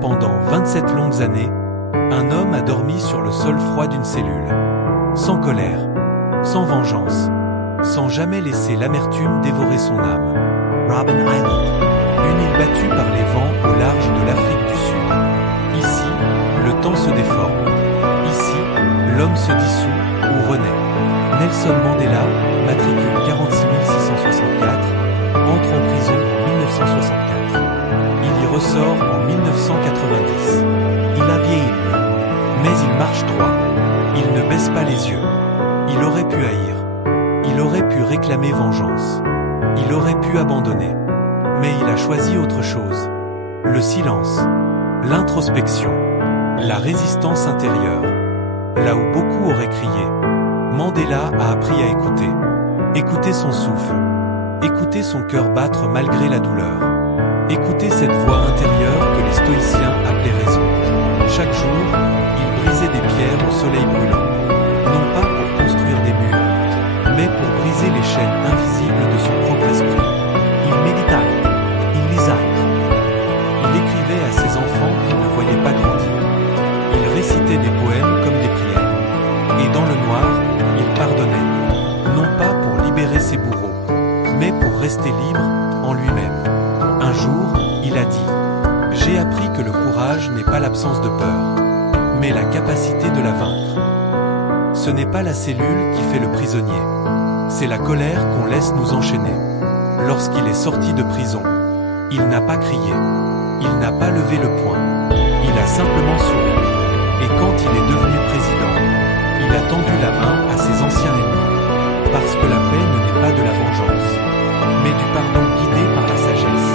Pendant 27 longues années, un homme a dormi sur le sol froid d'une cellule. Sans colère, sans vengeance, sans jamais laisser l'amertume dévorer son âme. Robben Island, une île battue par les vents au large de l'Afrique du Sud. Ici, le temps se déforme. Ici, l'homme se dissout ou renaît. Nelson Mandela, matricule 46 664, entre en prison en 1964. Il y ressort en 1990. Il a vieilli, mais il marche droit. Il ne baisse pas les yeux. Il aurait pu haïr. Il aurait pu réclamer vengeance. Il aurait pu abandonner. Mais il a choisi autre chose. Le silence. L'introspection. La résistance intérieure. Là où beaucoup auraient crié, Mandela a appris à écouter. Écouter son souffle. Écouter son cœur battre malgré la douleur. Écouter cette voix intérieure que les stoïciens appelaient raison. Chaque jour, il brisait des pierres au soleil brûlant. Non pas pour construire des murs, mais pour briser les chaînes invisibles de son propre esprit. Il méditait, il lisait. Il écrivait à ses enfants qu'il ne voyait pas grandir. Il récitait des poèmes comme des prières. Et dans le noir, il pardonnait. Non pas pour libérer ses bourreaux, mais pour rester libre en lui-même. Un jour, il a dit « J'ai appris que le courage n'est pas l'absence de peur, mais la capacité de la vaincre. Ce n'est pas la cellule qui fait le prisonnier, c'est la colère qu'on laisse nous enchaîner. » Lorsqu'il est sorti de prison, il n'a pas crié, il n'a pas levé le poing, il a simplement souri. Et quand il est devenu président, il a tendu la main à ses anciens ennemis, parce que la paix ne naît pas de la vengeance, mais du pardon guidé par la sagesse.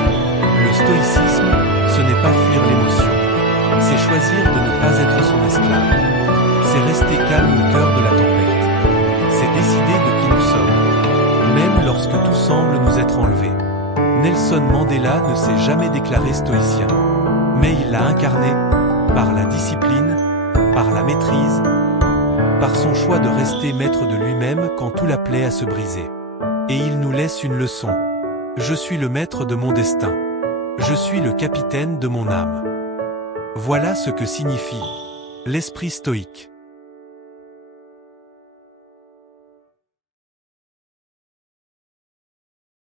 Le stoïcisme, ce n'est pas fuir l'émotion, c'est choisir de ne pas être son esclave. C'est rester calme au cœur de la tempête. C'est décider de qui nous sommes, même lorsque tout semble nous être enlevé. Nelson Mandela ne s'est jamais déclaré stoïcien, mais il l'a incarné par la discipline, par la maîtrise, par son choix de rester maître de lui-même quand tout l'appelait à se briser. Et il nous laisse une leçon. Je suis le maître de mon destin. Je suis le capitaine de mon âme. Voilà ce que signifie l'esprit stoïque.